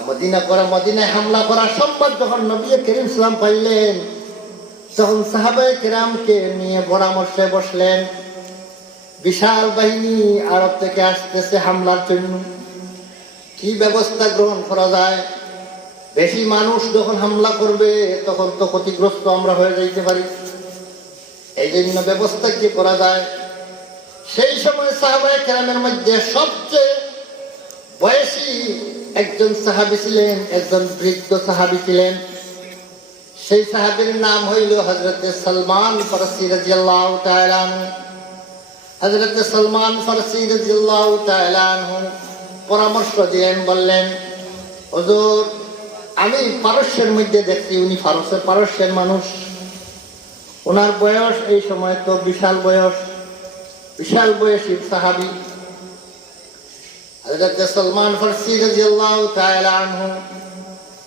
Medina করা, মদিনায় হামলা করা সম্ভব যখন নবী করিম সালাম পাইলেন, তখন সাহাবাই কেরামকে নিয়ে পরামর্শে বসলেন। বিশাল বাহিনী আরব থেকে আসতেছে হামলার জন্য। কি ব্যবস্থা গ্রহণ করা যায়? বেশি মানুষ যখন হামলা করবে, তখন তো ক্ষতিগ্রস্ত আমরা হয়ে যাইতে পারি। এই জন্য ব্যবস্থা কি করা যায়? সেই সময় সাহাবাই কেরামের মধ্যে সবচেয়ে বয়সী একজন সাহাবি ছিলেন, একজন বৃদ্ধ সাহাবি ছিলেন। সেই সাহাবির নাম হইল হজরতে সলমান ফরসি রাজিয়াল্লাহ তাআলান হজরতে সলমান ফরসি রাজিয়াল্লাহ পরামর্শ দিলেন, বললেন, হুজুর, আমি পারস্যের মধ্যে দেখছি, উনি ফারসের পারস্যের মানুষ। ওনার বয়স এই সময় তো বিশাল বয়স। বিশাল বয়সী সাহাবি। হযরত সলমান ফারসি আনহু,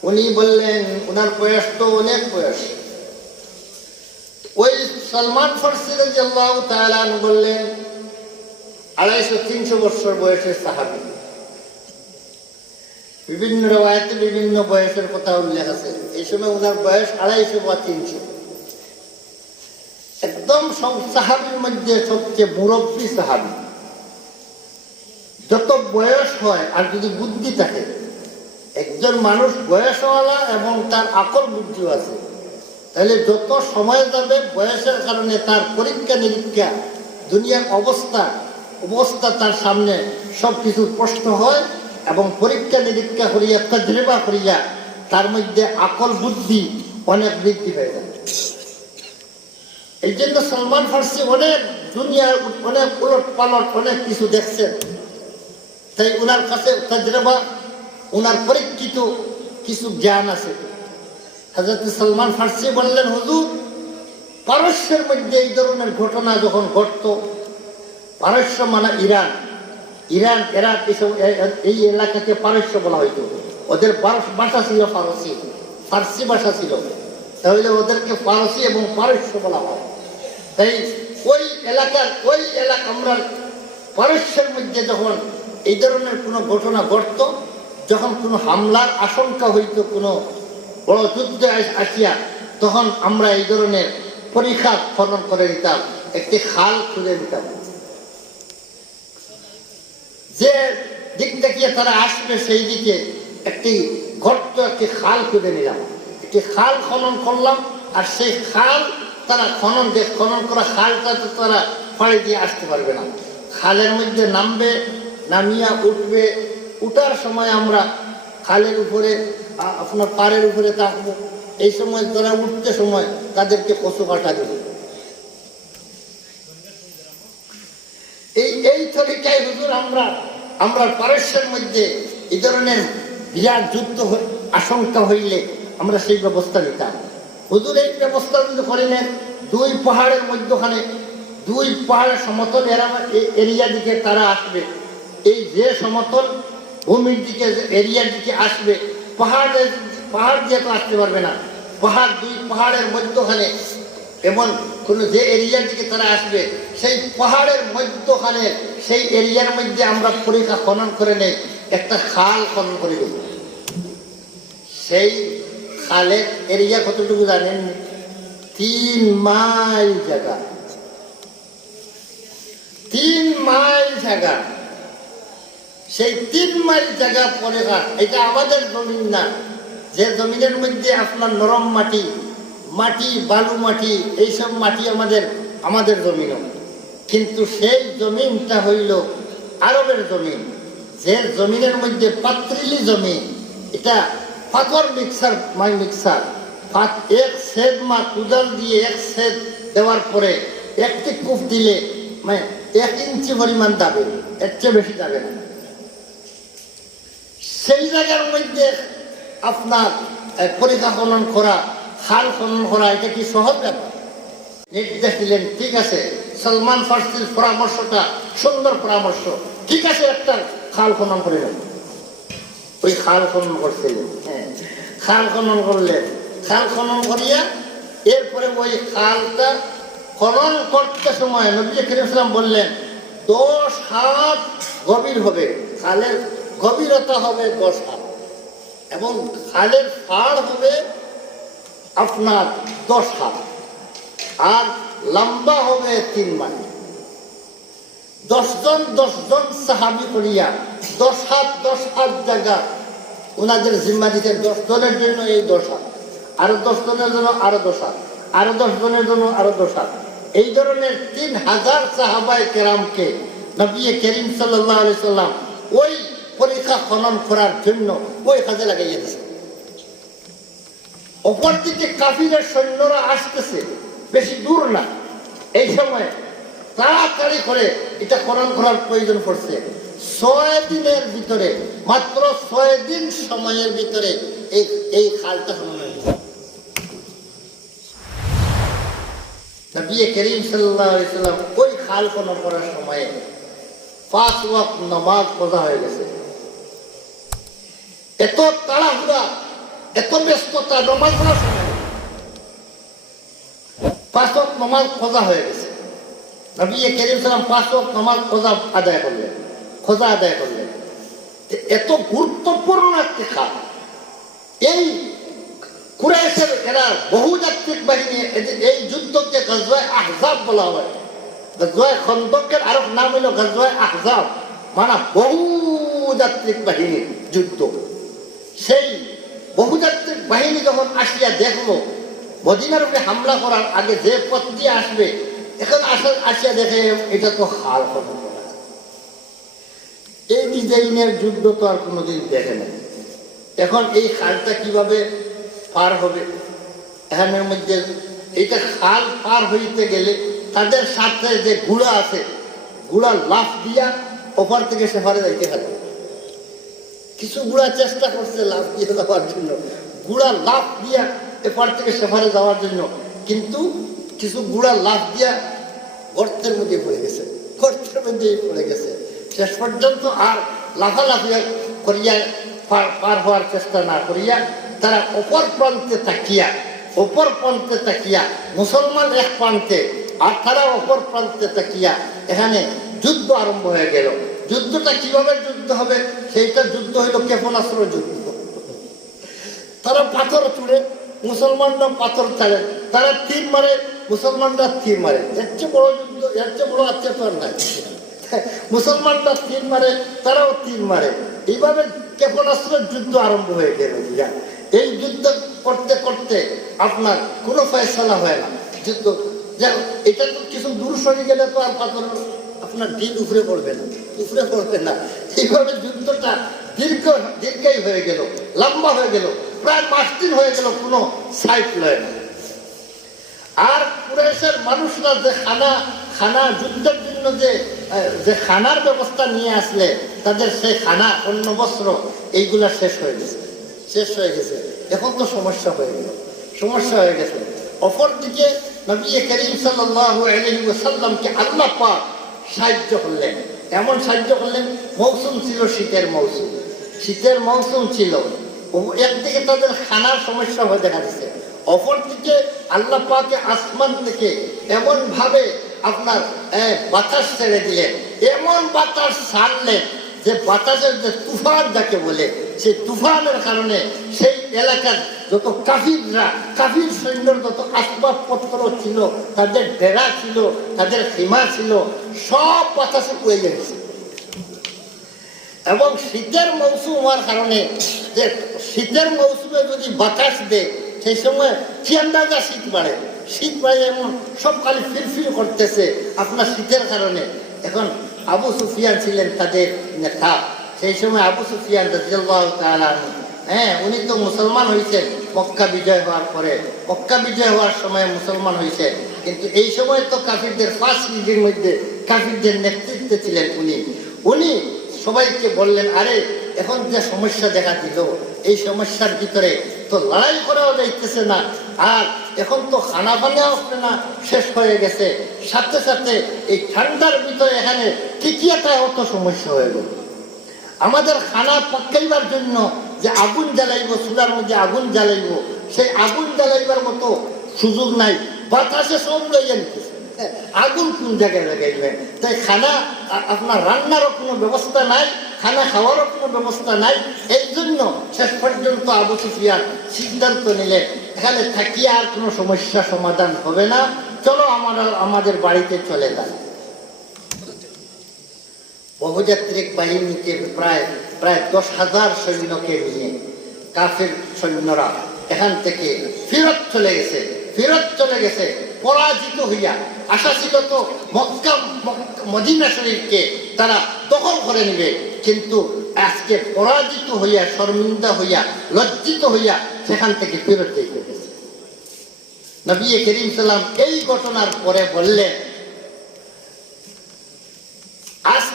উনি বললেন ওনার বয়স তো অনেক বয়স। ওই সলমান ফারসি রাদিয়াল্লাহু তাআলা বললেন, আড়াইশো তিনশো বছর বয়সের সাহাবি। বিভিন্ন রেওয়ায়তে বিভিন্ন বয়সের কথা উল্লেখ আছে। এই সময় ওনার বয়স আড়াইশো বা তিনশো। একদম সব সাহাবির মধ্যে সবচেয়ে মুরব্বী সাহাবি। যত বয়স হয় আর যদি বুদ্ধি থাকে, একজন মানুষ বয়সওয়ালা এবং তার আকল বুদ্ধিও আছে, তাহলে যত সময় যাবে বয়সের কারণে তার পরীক্ষা নিরীক্ষা, দুনিয়ার অবস্থা অবস্থা তার সামনে সব কিছু স্পষ্ট হয় এবং পরীক্ষা নিরীক্ষা করিয়া, তজরেবা করিয়া তার মধ্যে আকল বুদ্ধি অনেক বৃদ্ধি হয়ে যায়। এই জন্য সলমান ফার্সি অনেক দুনিয়ার অনেক উলট পালট অনেক কিছু দেখছেন। তাই ওনার কাছে তজরবা ওনার পরীক্ষিত কিছু জ্ঞান আছে। হাজরত সলমান ফার্সি বললেন, হুজুর, পারস্যের মধ্যে এই ধরনের ঘটনা যখন ঘটত, পারস্য মানে ইরান। ইরান এরাক এসব এই এলাকাকে পারস্য বলা হইত। ওদের ভাষা ছিল ফারসি, ফার্সি ভাষা ছিল। তাহলে ওদেরকে ফারসি এবং পারস্য বলা হয়। তাই ওই এলাকার, ওই এলাকা, আমরা পারস্যের মধ্যে যখন এই ধরনের কোনো ঘটনা ঘটত? যখন কোনো হামলার আশঙ্কা হইতো, কোনো বড় যুদ্ধ আসিয়া, তখন আমরা এই ধরনের পরীক্ষা খনন করে নিতাম, একটি খাল খুলে নিতাম। যে দিক দেখিয়ে তারা আসবে, সেই দিকে একটি গর্ত, একটি খাল খুঁজে নিলাম। একটি খাল খনন করলাম, আর সেই খাল তারা খনন যে খনন করা খালটা তো তারা ফাড়ি দিয়ে আসতে পারবে না। খালের মধ্যে নামবে নামিয়া উঠবে। উঠার সময় আমরা খালের উপরে আপনার পাড়ের উপরে থাকব এই সময় তারা উঠতে সময় তাদেরকে কচু কাটা দেবে। এই এই তরিকায় হুজুর আমরা আমরা পারস্যের মধ্যে এই ধরনের বিরাট যুদ্ধ আশঙ্কা হইলে আমরা সেই ব্যবস্থা নিতাম। হুজুর এই ব্যবস্থা কিন্তু করিলেন দুই পাহাড়ের মধ্যখানে, দুই পাহাড়ের সমতল এরা- এরিয়া দিকে তারা আসবে। এই যে সমতল ভূমির দিকে এরিয়ার দিকে আসবে পাহাড়ের পাহাড় দিয়ে তো আসতে পারবে না। পাহাড় দুই পাহাড়ের মধ্যখানে, এমন কোন যে এরিয়ার দিকে তারা আসবে, সেই পাহাড়ের মধ্যখানে, সেই এরিয়ার মধ্যে আমরা পরীক্ষা খনন করে নেই, একটা খাল খনন করে দেব সেই খালের এরিয়া কতটুকু জানেন? তিন মাইল জায়গা। তিন মাইল জায়গা। সেই তিন মাইল জায়গা পরীক্ষা এটা আমাদের জমিন না। যে জমিনের মধ্যে আপনার নরম মাটি মাটি, বালু মাটি, এইসব মাটি আমাদের আমাদের জমিন। কিন্তু সেই জমিনটা হইল আরবের জমিন। যে জমিনের মধ্যে পাত্রিলি জমি এটা পাথর মিক্সার, মাই মিক্সার। এক সেদ মা কুদাল দিয়ে এক সেদ দেওয়ার পরে একটি কূপ দিলে মানে এক ইঞ্চি পরিমাণ যাবে এর চেয়ে বেশি যাবে না। সেই জায়গার মধ্যে আপনার খনন করা, খাল খনন করা, এটা কি সহজ ব্যাপার? নির্দেশ দিলেন, ঠিক আছে, সলমান ফার্সির পরামর্শটা, সুন্দর পরামর্শ, ঠিক আছে, একটা খাল খনন করে ওই খাল খনন করছিলেন হ্যাঁ। খাল খনন করলেন, খাল খনন করিয়া এরপরে ওই খালটা খনন করতে সময় নবী করিম বললেন, দশ হাত গভীর হবে, খালের গভীরতা হবে দশ। হাত এবং খালের ফাড় হবে আপনার দশ। হাত আর লম্বা হবে তিন মাইল। দশজন দশজন সাহাবি করিয়া দশ হাত দশ হাত জায়গা। ওনাদের জিম্মা দিতেন দশ জনের জন্য এই দশ। হাত আরও দশ জনের জন্য আরও দশ। হাত আরও দশ জনের জন্য আরও দশ। হাত এই ধরনের তিন হাজার সাহাবায় কেরামকে নবী করিম সাল্লাহ আলি সাল্লাম ওই পরীক্ষা খনন করার জন্য ওই কাজে লাগাইয়ে দিয়েছে অপরদিকে কাফিরের সৈন্যরা আসতেছে, বেশি দূর না। এই সময় তাড়াতাড়ি করে এটা করণ করার প্রয়োজন পড়ছে। ছয় দিনের ভিতরে, মাত্র ছয় দিন সময়ের ভিতরে এই এই খালটা খনন নবী করিম সাল্লাম ওই খাল খনন করার সময়ে পাঁচ ওয়াক্ত নামাজ পড়া হয়ে গেছে। এত তাড়াহুড়া, এত ব্যস্ততা, নমাজ পড়ার সময়। পাঁচ নামাজ খোঁজা হয়ে গেছে। নবী করিম সালাম পাঁচ নামাজ খোঁজা আদায় করলেন, খোঁজা আদায় করলেন। এত গুরুত্বপূর্ণ একটি খাত। এই কুরাইশের, এরা বহুজাত্রিক বাহিনী, এই যুদ্ধকে গজওয়ায় আহজাব বলা হয়। গজওয়ায় খন্দকের আরব নাম হলো গজওয়ায় আহজাব। মানে বহুযাত্রিক বাহিনীর যুদ্ধ। সেই বহুযাত্রিক বাহিনী যখন আসিয়া দেখল, মদিনার উপরে হামলা করার আগে যে পথ দিয়ে আসবে, এখন আসা আসিয়া দেখে এটা তো হাল খনন এই ডিজাইনের যুদ্ধ তো আর কোনোদিন দেখে না এখন এই খালটা কীভাবে পার হবে? এখানের মধ্যে এইটা খাল পার হইতে গেলে তাদের সাথে যে গুড়া আছে গুড়া লাফ দিয়া ওপার থেকে সেপারে যাইতে হবে। কিছু গুড়া চেষ্টা করছে লাভ দিয়ে যাওয়ার জন্য। গুড়া লাভ দিয়া এপার থেকে সেপারে যাওয়ার জন্য। কিন্তু কিছু গুড়া লাভ দিয়া গর্তের মধ্যে পড়ে গেছে, গর্তের মধ্যে পড়ে গেছে। শেষ পর্যন্ত আর লাফালাফিয়া করিয়া পার হওয়ার চেষ্টা না করিয়া তারা অপর প্রান্তে তাকিয়া, অপর প্রান্তে তাকিয়া, মুসলমান এক প্রান্তে, আর তারা অপর প্রান্তে তাকিয়া, এখানে যুদ্ধ আরম্ভ হয়ে গেল। যুদ্ধটা কীভাবে যুদ্ধ হবে? সেইটা যুদ্ধ হইল ক্ষেপণাস্ত্র যুদ্ধ। তারা পাথর তুলে, মুসলমানরা পাথর ছাড়ে তারা তীর মারে, মুসলমানরা তীর মারে। এর চেয়ে বড় যুদ্ধ, এর চেয়ে বড় অত্যাচার নাই। মুসলমানরা তীর মারে, তারাও তীর মারে। এইভাবে ক্ষেপণাস্ত্রের যুদ্ধ আরম্ভ হয়ে গেল এই যুদ্ধ করতে করতে আপনার কোনো ফয়সলা হয় না। যুদ্ধ যা- এটা তো কিছু দূর সরে গেলে তো আর পাথর আপনার দিন উপরে পড়বে না উপরে পড়বে না। এইভাবে যুদ্ধটা দীর্ঘ দীর্ঘই হয়ে গেল, লম্বা হয়ে গেল, প্রায় পাঁচ দিন হয়ে গেল, কোনো সাইট লয় না আর কুরাইশের মানুষরা যে খানা খানা, যুদ্ধের জন্য যে যে খানার ব্যবস্থা নিয়ে আসলে, তাদের সেই খানা অন্য বস্ত্র, এইগুলা শেষ হয়ে গেছে। শেষ হয়ে গেছে। এখন তো সমস্যা হয়ে গেল। সমস্যা হয়ে গেছে। অপরদিকে নবী করিম সাল্লাল্লাহু আলাইহি ওয়াসাল্লামকে আল্লাহ পাক সাহায্য করলেন। এমন সাহায্য করলেন? মৌসুম ছিল শীতের মৌসুম। শীতের মৌসুম ছিল। একদিকে তাদের খানার সমস্যা হয়ে দেখা দিচ্ছে অপরদিকে আল্লাহ পাকে আসমান থেকে এমনভাবে আপনার বাতাস ছেড়ে দিলেন। এমন বাতাস ছাড়লেন যে বাতাসের যে তুফান যাকে বলে, সেই তুফানের কারণে সেই এলাকার যত কাফিররা, কাফির সৈন্যর যত আসবাবপত্র ছিল, তাদের ডেরা ছিল, তাদের সীমা ছিল, সব বাতাসে পড়ে গেছে। এবং শীতের মৌসুম হওয়ার কারণে যে শীতের মৌসুমে যদি বাতাস দেয়, সেই সময় কি আন্দাজা শীত বাড়ে শীত বাড়ে এমন সব খালি ফিরফির করতেছে আপনার শীতের কারণে। এখন আবু সুফিয়ান ছিলেন তাদের নেতা। সেই সময় আবু সুফিয়ান হ্যাঁ উনি তো মুসলমান হয়েছেন মক্কা বিজয় হওয়ার পরে। মক্কা বিজয় হওয়ার সময় মুসলমান হয়েছে কিন্তু এই সময় তো কাফিরদের ফার্স্ট লিগের মধ্যে কাফিরদের নেতৃত্বে ছিলেন উনি। উনি সবাইকে বললেন, আরে, এখন যে সমস্যা দেখা দিল, এই সমস্যার ভিতরে তো লড়াই করাও যাইতেছে না। আর এখন তো খানা বানাও না, শেষ হয়ে গেছে। সাথে সাথে এই ঠান্ডার ভিতরে এখানে টিকিয়াটা অত সমস্যা হয়ে গেল। আমাদের খানা পাকাইবার জন্য যে আগুন জ্বালাইব, চুলার মধ্যে আগুন জ্বালাইব, সেই আগুন জ্বালাইবার মতো সুযোগ নাই। বাতাসে সব লইয়া আগুন কোন জায়গায় লাগাইবেন? তাই খানা আপনার রান্নারও কোনো ব্যবস্থা নাই, খানা খাওয়ারও কোনো ব্যবস্থা নাই। এই জন্য শেষ পর্যন্ত আবু সুফিয়ান সিদ্ধান্ত নিলেন এখানে থাকিয়ে আর কোনো সমস্যা সমাধান হবে না। চলো আমরা আমাদের বাড়িতে চলে যাই। বহুযাত্রিক বাহিনীকে প্রায় প্রায় দশ হাজার সৈন্যকে নিয়ে কাফের সৈন্যরা এখান থেকে ফেরত চলে গেছে, ফেরত চলে গেছে। পরাজিত হইয়া আশা ছিল তো মক্কা, মদিনা শরীফকে তারা দখল করে নেবে। কিন্তু আজকে পরাজিত হইয়া, শর্মিন্দা হইয়া, লজ্জিত হইয়া সেখান থেকে ফেরত যেতে নবী করিম সাল্লাম এই ঘটনার পরে বললেন, আজ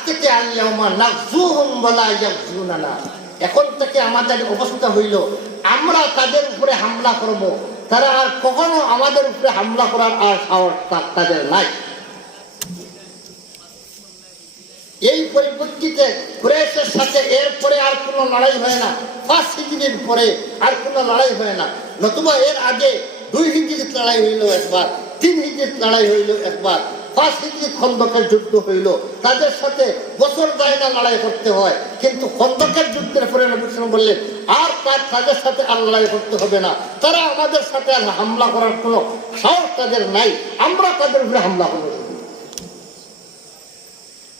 এখন থেকে আমাদের অবস্থা হইল, আমরা তাদের উপরে হামলা করব। তারা আর কখনো আমাদের উপরে হামলা করার আর সাহস তাদের নাই। এই পরিপ্রেক্ষিতে কুরেশের সাথে এরপরে আর কোনো লড়াই হয় না। পাঁচ হিজড়ির পরে আর কোন লড়াই হয় না। নতুবা এর আগে দুই হিজড়ির লড়াই হইল একবার, তিন হিজড়ির লড়াই হইল একবার। হিজড়ি খন্দকের যুদ্ধ হইল। তাদের সাথে বছর যায় না লড়াই করতে হয়। কিন্তু খন্দকের যুদ্ধের পরে নবী সাল্লাম বললেন, আর তার তাদের সাথে আর লড়াই করতে হবে না। তারা আমাদের সাথে আর হামলা করার কোনো সাহস তাদের নাই। আমরা তাদের উপরে হামলা করব।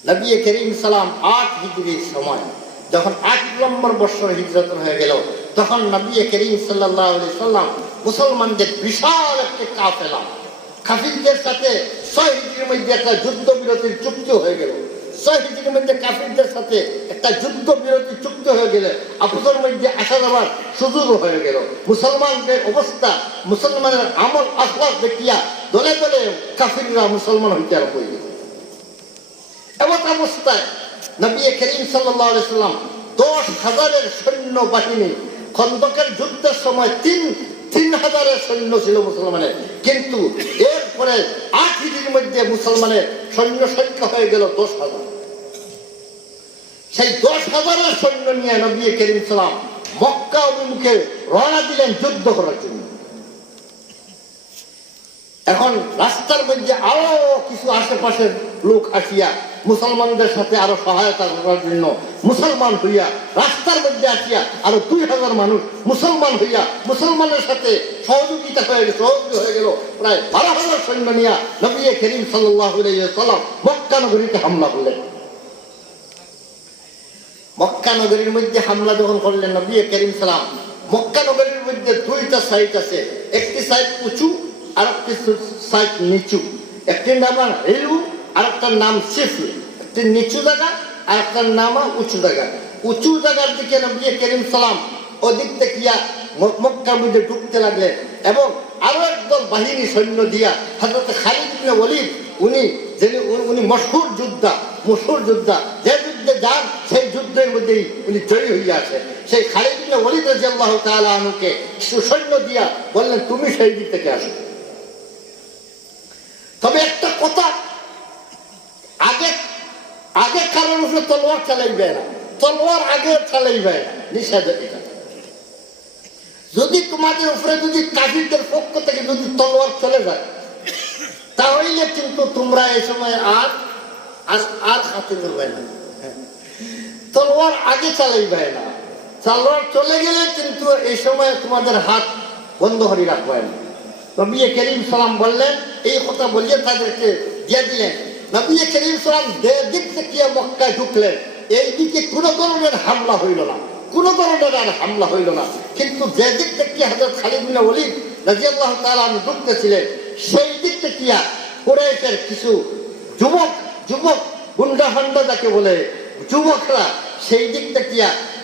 নবী করিম সালাম আট হিজরির সময়, যখন আট নম্বর বছর হিজরত হয়ে গেল, তখন নবী করিম সাল্লাহ সাল্লাম মুসলমানদের বিশাল একটি কাফেলা কাফিরদের সাথে হিজরির মধ্যে একটা যুদ্ধ বিরতির চুক্তি হয়ে গেল। হিজরির মধ্যে কাফিরদের সাথে একটা যুদ্ধ বিরতি চুক্তি হয়ে গেলে আপুসের মধ্যে আসা যাওয়ার সুযোগ হয়ে গেল। মুসলমানদের অবস্থা, মুসলমানের আমল আখলাক দেখিয়া দলে দলে কাফিররা মুসলমান হইতে আরম্ভ হয়ে গেছে। এমন অবস্থায় নবী করিম সাল্লাম দশ হাজারের সৈন্য বাহিনী খন্দকের যুদ্ধের সময় তিন তিন হাজারের সৈন্য ছিল মুসলমানের কিন্তু এরপরে মধ্যে মুসলমানের সৈন্য সংখ্যা হয়ে গেল দশ হাজার সেই দশ হাজারের সৈন্য নিয়ে নবী করিম সালাম মক্কা অভিমুখে রওনা দিলেন যুদ্ধ করার জন্য। এখন রাস্তার মধ্যে আরও কিছু আশেপাশের লোক আসিয়া মুসলমানদের সাথে আরও সহায়তা করার জন্য মুসলমান হইয়া রাস্তার মধ্যে আসিয়া আরও দুই হাজার মানুষ মুসলমান হইয়া মুসলমানের সাথে সহযোগিতা হয়ে গেল সহযোগী হয়ে গেল। প্রায় বারো হাজার সৈন্য নিয়া নবী করিম সাল্লাহ মক্কা নগরীতে হামলা করলেন। মক্কা নগরীর মধ্যে হামলা যখন করলেন, নবী করিম সালাম মক্কা নগরীর মধ্যে দুইটা সাইট আছে। একটি সাইট উঁচু আর একটি সাইট নিচু। একটির নাম হিলু আর একটার নাম সিফু একটি নিচু জায়গা আর একটার নাম উঁচু জায়গা। উঁচু জায়গার দিকে নবী করিম সালাম ওদিক দেখিয়া মক্কার মধ্যে ঢুকতে লাগলেন এবং আরও একদল বাহিনী সৈন্য দিয়া হজরত খালিদ ইবনে ওলিদ উনি যিনি উনি- মশহুর যোদ্ধা মশহুর যোদ্ধা, যে যুদ্ধে যান, সেই যুদ্ধের মধ্যেই উনি জয়ী হইয়া আছে সেই খালিদ ইবনে ওলিদ রাদিয়াল্লাহু তাআলা আনহুকে সৈন্য দিয়া বললেন, তুমি সেই দিক থেকে আসো। তবে একটা কথা তলোয়ার চালাইবে না। তলোয়ার আগে চালাইবে নিষেধ যদি তোমাদের উপরে যদি কাফিরদের পক্ষ থেকে যদি তলোয়ার চলে যায়, তাহলে কিন্তু তোমরা এই সময় আর, আর- হাতে করবে না। তলোয়ার আগে চালাইবে না। তলোয়ার চলে গেলে কিন্তু এই সময় তোমাদের হাত বন্ধ করে রাখবে না। নবী করিম সালাম বললেন, এই কথা বলিয়ে তাদেরকে দিয়ে দিলেন। নবী করিম সালাম যে দিক থেকে মক্কায় ঢুকলেন। এই দিকে কোনো ধরনের হামলা হইল না, কোনো ধরনের আর হামলা হইল না। কিন্তু যে দিক থেকে হাজরত খালিদ বিন ওলিদ রাজিয়াল্লাহু তাআলা আমি ঢুকতেছিলেন, সেই দিক থেকে কুরাইশের কিছু যুবক যুবক গুন্ডা হান্ডা যাকে বলে, যুবকরা সেই দিক থেকে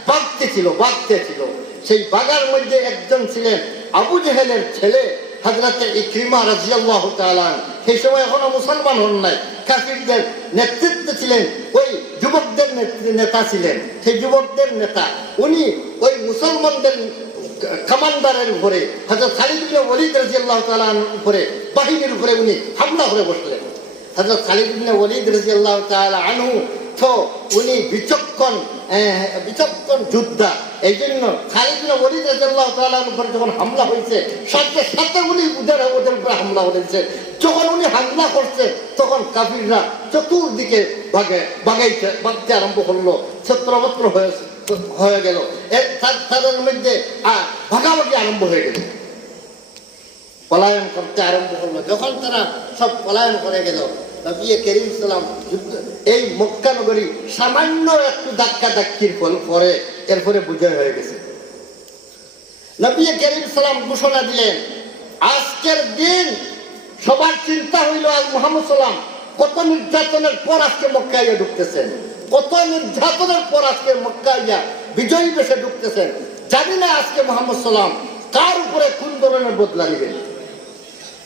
বাগতে ছিল বাগতে ছিল সেই বাগার মধ্যে একজন ছিলেন আবু জেহেলের ছেলে হাজরাতে ইক্রিমা রাজিয়াল্লাহ তাআলা সেই সময় এখনও মুসলমান হন নাই। কাফিরদের নেতৃত্বে ছিলেন ওই যুবকদের নেতৃ- ছিলেন। সেই যুবকদের নেতা, উনি ওই মুসলমানদের কমান্ডারের উপরে হজরত খালিদ বিন ওয়ালিদ রাদিয়াল্লাহু তাআলার উপরে, বাহিনীর উপরে উনি হামলা করে বসলেন। হজরত খালিদ বিন ওয়ালিদ রাদিয়াল্লাহু তাআলা আনহু তো উনি বিচক্ষণ বিচক্ষণ যোদ্ধা। এই জন্য যখন হামলা হয়েছে সাথে সাথে উনি ওদের ওদের উপরে হামলা করেছে যখন উনি হামলা করছে, তখন কাফিররা চতুর্দিকে ভাগে বাগাইতে বাগতে আরম্ভ করল ছত্রবত্র হয়ে হয়ে গেল। তাদের মধ্যে ভাগাভাগি আরম্ভ হয়ে গেল। পলায়ন করতে আরম্ভ করল। যখন তারা সব পলায়ন করে গেল এই মক্কা নগরী সামান্য একটু ধাক্কা ধাক্কির ফল পরে এরপরে হয়ে গেছে। নবী করিম ঘোষণা দিলেন, আজকের দিন সবার চিন্তা হইল আজ মোহাম্মদ কত নির্যাতনের পর আজকে মক্কাইয়া ঢুকতেছেন, কত নির্যাতনের পর আজকে মক্কাইয়া বিজয়ী বেশে ঢুকতেছেন, জানি না আজকে মোহাম্মদ সাল্লাম কার উপরে কোন ধরনের বদলা নেবেন।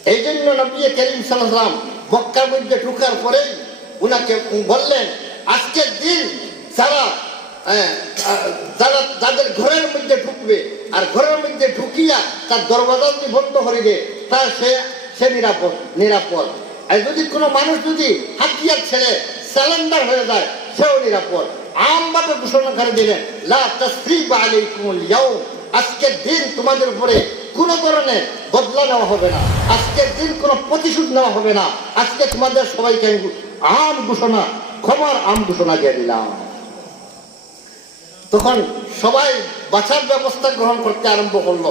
এই জন্য নবী করিম সাল্লাম মক্কার মধ্যে ঢুকার পরেই উনাকে বললেন আজকের দিন আহ, যারা যাদের ঘরের মধ্যে ঢুকবে আর ঘরের মধ্যে ঢুকিয়া তার দরওয়াজা যদি বন্ধ করিবে তার সে সে নিরাপদ নিরাপদ। আর যদি কোনো মানুষ যদি হাতিয়ার ছেড়ে স্যালেন্ডার হয়ে যায় সেও নিরাপদ। আমভাবে ঘোষণা করে দিলেন লা তাসরিবা আলাইকুমুল ইয়াউম। আজকের দিন তোমাদের উপরে কোনো ধরনের বদলা নেওয়া হবে না। আজকের দিন কোনো প্রতিশোধ নেওয়া হবে না। আজকে তোমাদের সবাইকে আমি আম ঘোষণা, ক্ষমার আম ঘোষণা দিয়ে দিলাম। তখন সবাই বাঁচার ব্যবস্থা গ্রহণ করতে আরম্ভ করল।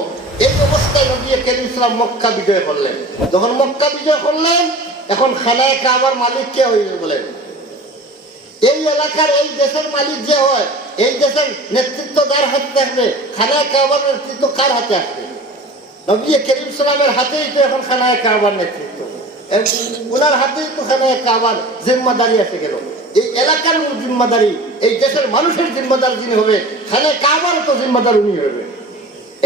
এই অবস্থায় নবী করিম ইসলাম মক্কা বিজয় করলেন। যখন মক্কা বিজয় করলেন, এখন খানায় কাবার মালিক কে হইল বলেন? এই এলাকার এই দেশের মালিক যে হয়, এই দেশের নেতৃত্ব যার হাতে থাকবে খানায় কাবার নেতৃত্ব কার হাতে আসবে? নবী করিম সালামের হাতেই তো এখন খানায় কাবার নেতৃত্ব। ওনার হাতেই তো খানায় কাবার জিম্মাদারি এসে গেল। এই এলাকার জিম্মাদারি, এই দেশের মানুষের জিম্মাদার যিনি হবে, খানায় কাবার তো জিম্মাদার উনি হবে।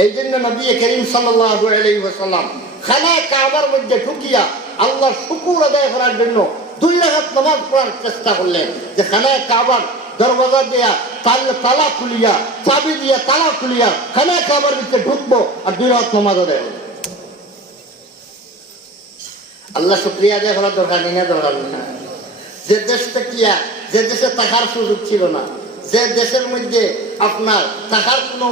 এই জন্য নবী করিম সাল্লাল্লাহু আলাইহি ওয়াসাল্লাম খানায় কাবার মধ্যে ঢুকিয়া আল্লাহর শুকুর আদায় করার জন্য দুই রাকাত নামাজ পড়ার চেষ্টা করলেন যে খানায় কাবার দরওয়াজা দিয়া তাল তালা খুলিয়া, চাবি দিয়া তালা খুলিয়া খানায় কাবার ভিতরে ঢুকবো আর দুই রাকাত নামাজ আদায় করব। আল্লাহ শুক্রিয়া আদায় করার দরকার নেই না, দরকার নেই যে দেশটা কিয়া যে দেশে থাকার সুযোগ ছিল না, যে দেশের মধ্যে আপনার থাকার কোনো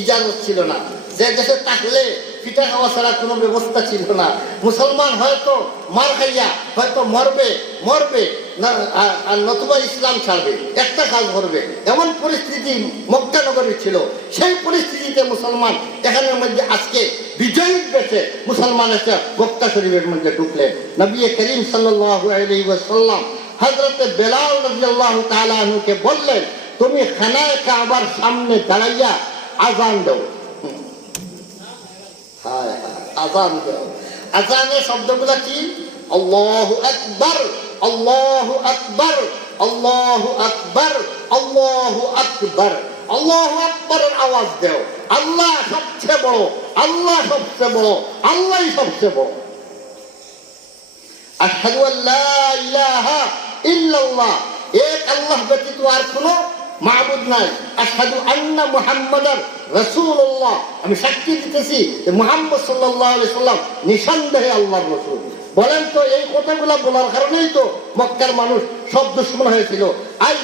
ইজাজত ছিল না, যে দেশে থাকলে পিঠা খাওয়া ছাড়া কোনো ব্যবস্থা ছিল না। মুসলমান হয়তো মার খাইয়া, হয়তো মরবে মরবে। আর- নতুবা ইসলাম ছাড়বে, একটা কাজ করবে। এমন পরিস্থিতি মক্কা নগরী ছিল, সেই পরিস্থিতিতে মুসলমান এখানের মধ্যে আজকে বিজয়ী বেছে মুসলমান এসে মক্কা শরীফের মধ্যে ঢুকলেন। নবী করিম সাল্লাল্লাহু আলাইহি ওয়াসাল্লাম হযরতে বেলাল বললেন, তুমি খানায় কাবার সামনে দাঁড়াইয়া আজান দাও। হায় আজান দাও। আজানের শব্দগুলা কি? আল্লাহু আকবার। আল্লাহু আকবার আল্লাহু আকবার আল্লাহু আকবার। আল্লাহু আকবরের আওয়াজ দেও। আল্লাহ সবচেয়ে বড়, আল্লাহ সবচেয়ে বড় আল্লাহই সবচেয়ে বড়। আশহাদু ইলাহা ইল্লাল্লাহ। এক আল্লাহ ব্যতীত আর কোনো মাবুদ নাই। আন্না মুহাম্মাদার রাসূলুল্লাহ। আমি সাক্ষী দিতেছি সাল্লাম নিঃসন্দেহে আল্লাহর রাসূল। বলেন তো, এই কথাগুলো বলার কারণেই তো মক্কার মানুষ সব দুশ্মন হয়েছিল। আই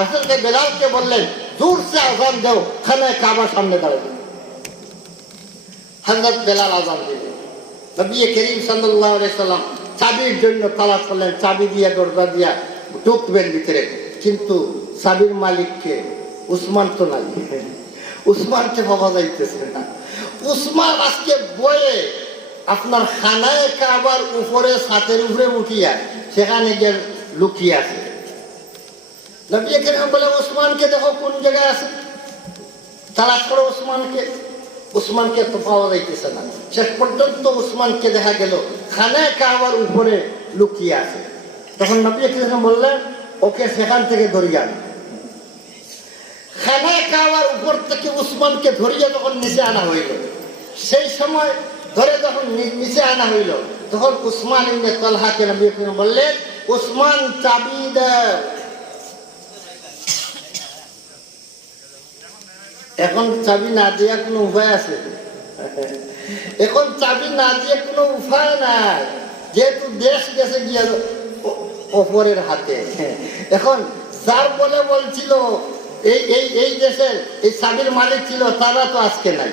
আসলকে বেলালকে বললেন দূর সে আজান দাও, খানায় কাবার সামনে দাঁড়াবে। হযরত বেলাল আজান দিলেন। নবী করিম আলাইহি সাল্লাম চাবির জন্য তালাশ করলেন, চাবি দিয়া, দরজা দিয়া ঢুকবেন ভিতরে কিন্তু চাবির মালিককে উসমান তো নাই। উসমানকে পাওয়া যাইতেছে না। উসমান আজকে বয়ে আপনার খানায় কাবার উপরে, ছাতের উপরে উঠিয়া সেখানে গিয়ে লুকিয়ে আছে। নবী করিম বলে উসমানকে দেখো কোন জায়গায় আছে? তালাশ করো উসমানকে উসমানকে তো পাওয়া যাইতেছে না। শেষ পর্যন্ত উসমানকে দেখা গেল, খানায় কাবার উপরে লুকিয়ে আছে। তখন নবী করিম বললেন, ওকে সেখান থেকে ধরিয়ে খানায় কাবার উপর থেকে উসমানকে ধরিয়ে যখন নিচে আনা হইল। সেই সময় ধরে যখন নিচে আনা হইল, তখন উসমান ইবনে তলহাকে নবী বললেন, উসমান চাবি এখন চাবি না দিয়া কোনো উপায় আছে? এখন চাবি না দিয়ে কোনো উপায় নাই। যেহেতু দেশ গেছে গিয়ে অপরের হাতে। এখন যার বলে বলছিল, এই এই এই দেশের এই চাবির মালিক ছিল, তারা তো আজকে নাই।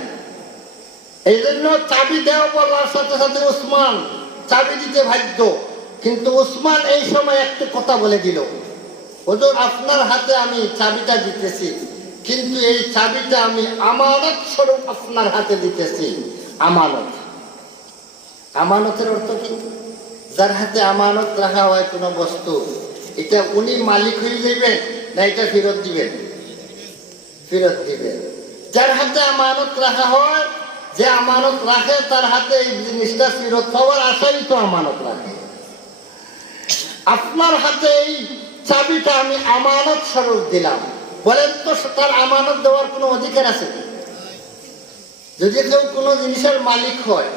এই জন্য চাবি দেওয়া বলার সাথে সাথে উসমান চাবি দিতে বাধ্য। কিন্তু উসমান এই সময় একটু কথা বলে দিল, হুজুর, আপনার হাতে আমি চাবিটা দিতেছি, কিন্তু এই চাবিটা আমি আমানত স্বরূপ আপনার হাতে দিতেছি, আমানত। আমানতের অর্থ কি? যার হাতে আমানত রাখা হয় কোনো বস্তু, এটা উনি মালিক হয়ে যাবেন না এটা ফেরত দিবেন? ফেরত দিবেন। যার হাতে আমানত রাখা হয় যে আমানত রাখে, তার হাতে এই জিনিসটা ফেরত পাওয়ার আশাই তো আমানত রাখে। আপনার হাতে এই চাবিটা আমি আমানত স্বরূপ দিলাম। বলেন তো, তার আমানত দেওয়ার কোনো অধিকার আছে যদি কেউ কোনো জিনিসের মালিক হয়,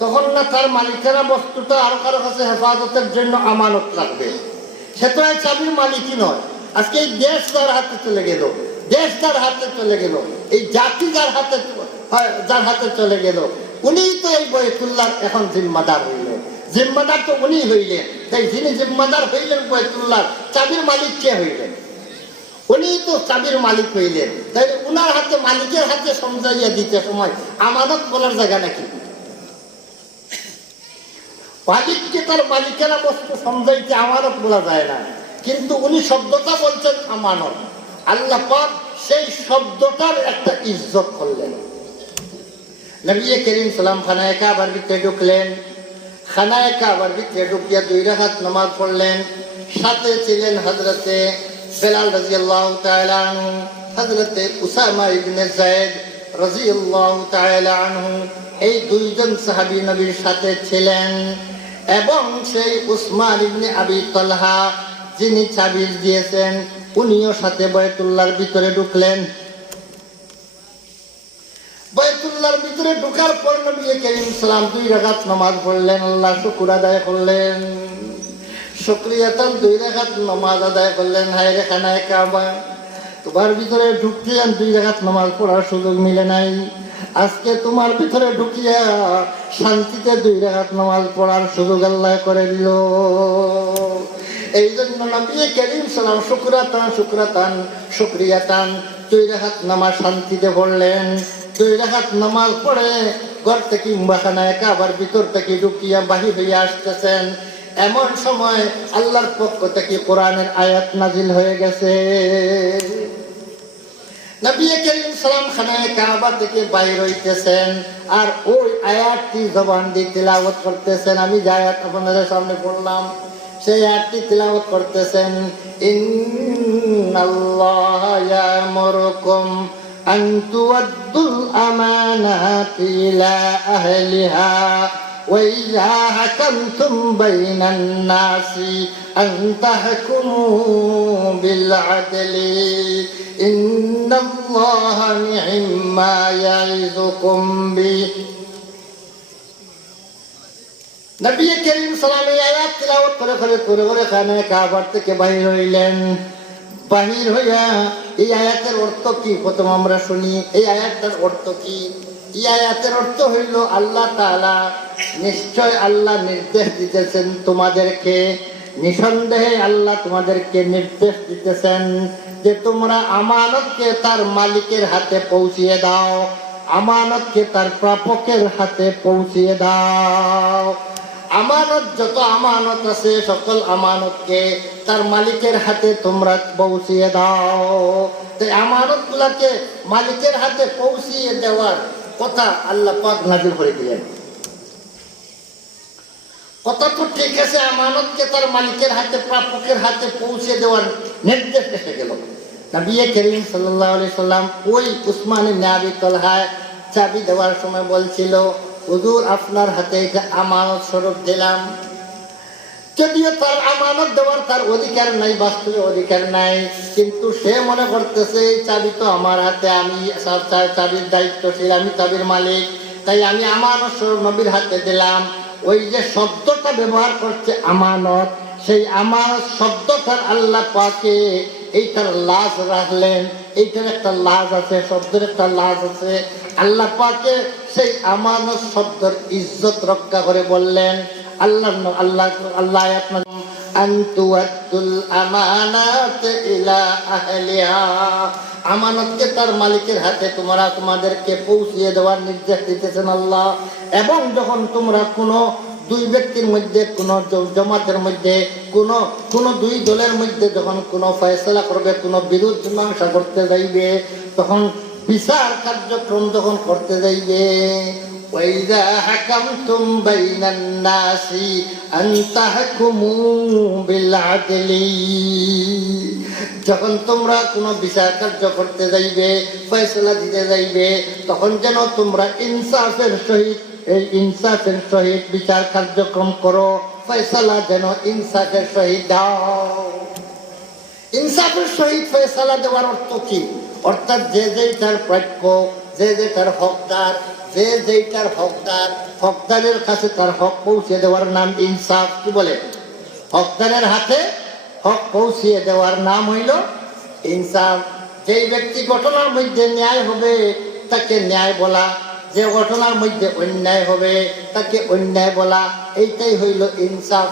তখন না তার মালিকেরা বস্তুটা আরও কারও কাছে হেফাজতের জন্য আমানত রাখবে সে তো এই চাবির মালিকই নয়। আজকে এই দেশ তার হাতে চলে গেল। দেশ তার হাতে চলে গেল। এই জাতি যার হাতে যার হাতে চলে গেল। উনিই তো এই বয়তুল্লাহ এখন জিম্মাদার হইলেন জিম্মাদার তো উনি হইলেন। তাই যিনি জিম্মাদার হইলেন বয়তুল্লাহ চাবির মালিক কে হইলেন? উনি তো চাবির মালিক হইলেন। তাই উনার হাতে, মালিকের হাতে সমঝাইয়া দিতে সময় আমানত বলার জায়গা নাকি? মালিককে তার মালিকেরা বস্তু সমঝাইতে আমানত বলা যায় না। কিন্তু উনি শব্দটা বলছেন আমানত। আল্লাহ পাক সেই শব্দটার একটা ইজ্জত করলেন। নবী করিম সালাম খানায় কাবার ঢুকলেন। খানায় কাবার ঢুকিয়া দুই রাখাত নামাজ পড়লেন। সাথে ছিলেন হজরতে বেলাল রাজিয়াল্লাহু তাআলা আনহু হজরতে উসামা ইবনে যায়েদ রাজিয়াল্লাহু তাআলা আনহু। এই দুইজন সাহাবী নবীর সাথে ছিলেন এবং সেই উসমান ইবনে আবি তালহা যিনি চাবি দিয়েছেন, উনিও সাথে বয়তুল্লাহর ভিতরে ঢুকলেন। বয়তুল্লাহর ভিতরে ঢোকার পর নবী করিম সালাম দুই রাকাত নামাজ পড়লেন, আল্লাহ শুকুর আদায় করলেন। শুক্রিয়াতান দুই রাকাত নামাজ আদায় করলেন, হায় রে খানায় কাবা। তোমার ভিতরে ঢুকছিলেন দুই রাকাত নামাজ পড়ার সুযোগ মিলে নাই। আজকে তোমার ভিতরে ঢুকিয়া শান্তিতে দুই রাকাত নামাজ পড়ার সুযোগ আল্লাহ করে দিল। এই জন্য নবী করিম সালাম শুক্রাতান শুক্রাতান শুক্রিয়াতান দুই রাকাত নামাজ শান্তিতে পড়লেন। দুই নামাজ পড়ে, ঘর থেকে উম্বাখানায় কাবার ভিতর থেকে ঢুকিয়া হইয়া আসতেছেন। এমন সময় আল্লাহর পক্ষ থেকে কোরআনের আয়াত নাজিল হয়ে গেছে। থেকে আর ওই জবান দিয়ে করতেছেন। আমি আপনাদের সামনে পড়লাম, সেই আয়াতটি তিলাওয়াত করতেছেন, ইন্নাল্লাহ আন তুওয়াদ্দুল আমানাতি ইলা আহলিহা وإذا حكمتم بين الناس أن تحكموا بالعدل إن الله نعم ما يعظكم به নবী করিম সালাম এই আয়াত তিলাওয়াত করে করে করে করে খানে কাবার থেকে বাহির হইলেন বাহির হইয়া, এই আয়াতের অর্থ কি? প্রথম আমরা শুনি, এই আয়াতের অর্থ কি? এই আয়াতের অর্থ হইল আল্লাহ তাআলা নিশ্চয় আল্লাহ নির্দেশ দিতেছেন তোমাদেরকে। নিঃসন্দেহে আল্লাহ তোমাদেরকে নির্দেশ দিতেছেন যে তোমরা আমানতকে তার মালিকের হাতে পৌঁছিয়ে দাও, আমানতকে তার প্রাপকের হাতে পৌঁছিয়ে দাও। আমানত, যত আমানত আছে, সকল আমানতকে তার মালিকের হাতে তোমরা পৌঁছিয়ে দাও। তাই আমানত গুলাকে মালিকের হাতে পৌঁছিয়ে দেওয়ার কথা আল্লাহ পাক নাজিল করে দিলেন। কথা তো ঠিক আছে, আমানতকে তার মালিকের হাতে, প্রাপকের হাতে পৌঁছে দেওয়ার নির্দেশ এসে গেল। নবী করিম আলাইহি সাল্লাম ওই উসমান ইবনে আবি তালহায় চাবি দেওয়ার সময় বলছিল হুজুর, আপনার হাতে আমানত স্বরূপ দিলাম। যদিও তার আমানত দেওয়ার তার অধিকার নাই, বাস্তবে অধিকার নাই, কিন্তু সে মনে করতেছে, এই চাবি তো আমার হাতে, আমি চাবির দায়িত্বশীল, আমি চাবির মালিক, তাই আমি আমানত স্বরূপ নবীর হাতে দিলাম। ওই যে শব্দটা ব্যবহার করছে আমানত, সেই আমানত শব্দটার আল্লাহ পাকে এইটার লাশ রাখলেন। এইটার একটা লাজ আছে, শব্দের একটা লাজ আছে। আল্লাহ পাকে সেই আমানত, শব্দের ইজ্জত রক্ষা করে বললেন আল্লাহ আল্লাহ আল্লাহ আমানতকে তার মালিকের হাতে তোমরা তোমাদেরকে পৌঁছিয়ে দেওয়ার নির্দেশ দিতেছেন আল্লাহ। এবং যখন তোমরা কোনো দুই ব্যক্তির মধ্যে কোন জ- জমাতের মধ্যে কোন কোন দুই দলের মধ্যে যখন কোনো ফয়সলা করবে কোনো বিরোধ মীমাংসা করতে যাইবে তখন বিচার কার্যক্রম যখন করতে যাইবে وإذا حكمتم بين الناس أن تحكموا بالعدل যখন তোমরা কোনো বিচার কার্য করতে যাইবে ফয়সলা দিতে যাইবে তখন যেন তোমরা ইনসাফের সহিত এই ইনসাফের সহিত বিচার কার্যক্রম করো। ফয়সলা যেন ইনসাফের সহিত দাও। ইনসাফের সহিত ফয়সালা দেওয়ার অর্থ কি? অর্থাৎ যে যেটার প্রাপ্য যে যেটার হকদার, যে যেটার হকদার, হকদারের কাছে তার হক পৌঁছে দেওয়ার নাম ইনসাফ। কি বলে? হকদারের হাতে হক পৌঁছিয়ে দেওয়ার নাম হইল ইনসাফ। যেই ব্যক্তি ঘটনার মধ্যে ন্যায় হবে, তাকে ন্যায় বলা যে ঘটনার মধ্যে অন্যায় হবে, তাকে অন্যায় বলা, এইটাই হইল ইনসাফ।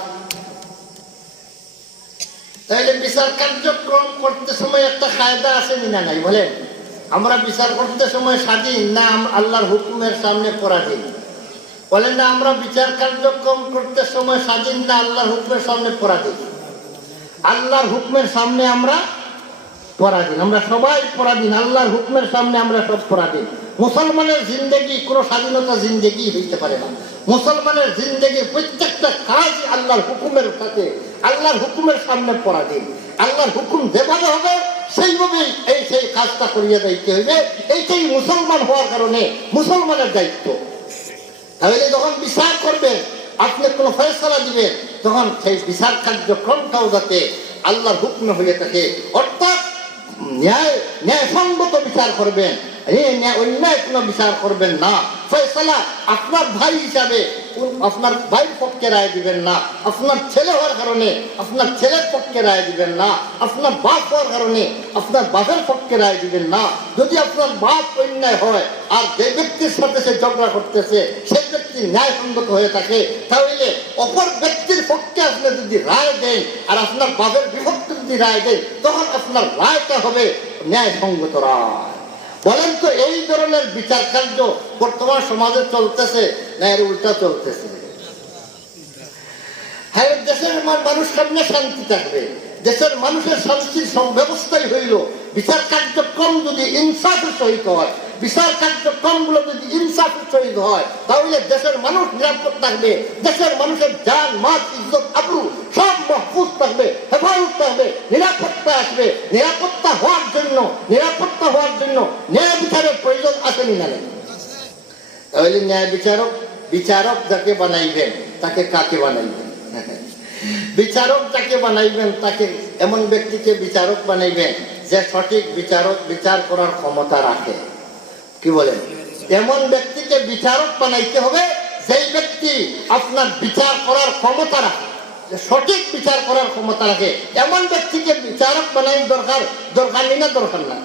তাহলে বিচার কার্যক্রম করতে সময় একটা কায়দা আছে না নাই, বলেন? আমরা বিচার করতে সময় স্বাধীন না আল্লাহর হুকুমের সামনে পরাধীন? বলেন না, আমরা বিচার কার্যক্রম করতে সময় স্বাধীন না আল্লাহর হুকুমের সামনে পরাধীন? আল্লাহর হুকুমের সামনে আমরা পরাধীন। আমরা সবাই পরাধীন, আল্লাহর হুকুমের সামনে আমরা সব পরাধীন। মুসলমানের জিন্দেগি কোনো স্বাধীনতা জিন্দেগি হইতে পারে না। মুসলমানের জিন্দেগির প্রত্যেকটা কাজ আল্লাহর হুকুমের সাথে, আল্লাহর হুকুমের সামনে পরাধীন। আল্লাহর হুকুম যেভাবে হবে, সেইভাবেই এই সেই কাজটা করিয়ে দিতে হইবে। এইটাই মুসলমান হওয়ার কারণে মুসলমানের দায়িত্ব। তাহলে যখন বিচার করবেন, আপনি কোনো ফয়সলা দিবেন, তখন সেই বিচার কার্যক্রমটাও যাতে আল্লাহর হুকমে হয়ে থাকে। অর্থাৎ ন্যায় ন্যায়সঙ্গত বিচার করবেন। অন্যায় আপনার যদি আপনার বাপ অন্যায় হয় আর যে ব্যক্তির সাথে সে ঝগড়া করতেছে সেই ব্যক্তি ন্যায়সঙ্গত হয়ে থাকে, তাহলে অপর ব্যক্তির পক্ষে আপনি যদি রায় দেন আর আপনার বাপের বিভক্তি যদি রায় দেন, তখন আপনার রায়টা হবে ন্যায় ন্যায়সঙ্গত রায়। বলেন তো, এই ধরনের বিচার কার্য বর্তমান সমাজে চলতেছে না এর উল্টা চলতেছে? হ্যাঁ দেশের মানুষ সামনে শান্তি থাকবে। দেশের মানুষের শান্তির ব্যবস্থাই হইল বিচার কার্যক্রম যদি ইনসাফের সহিত হয়। বিচার কার্যক্রমগুলো যদি ইনসাফের সহিত হয়, তাহলে দেশের মানুষ নিরাপদ থাকবে। দেশের মানুষের জান, মাত, ইজ্জত, আবরু থাকবে, হেফাজত থাকবে, নিরাপত্তা আসবে। নিরাপত্তা হওয়ার জন্য, নিরাপত্তা হওয়ার জন্য ন্যায় বিচারের প্রয়োজন আসেনি না তাহলে ন্যায় বিচারক বিচারক যাকে বানাইবেন, তাকে কাকে বানাইবেন? বিচারক যাকে বানাইবেন, তাকে এমন ব্যক্তিকে বিচারক বানাইবেন যে সঠিক বিচারক বিচার করার ক্ষমতা রাখে। কি বলেন? এমন ব্যক্তিকে বিচারক বানাইতে হবে যেই ব্যক্তি আপনার বিচার করার ক্ষমতা রাখে। সঠিক বিচার করার ক্ষমতা রাখে এমন ব্যক্তিকে বিচারক বানাই দরকার দরকার নেই না দরকার না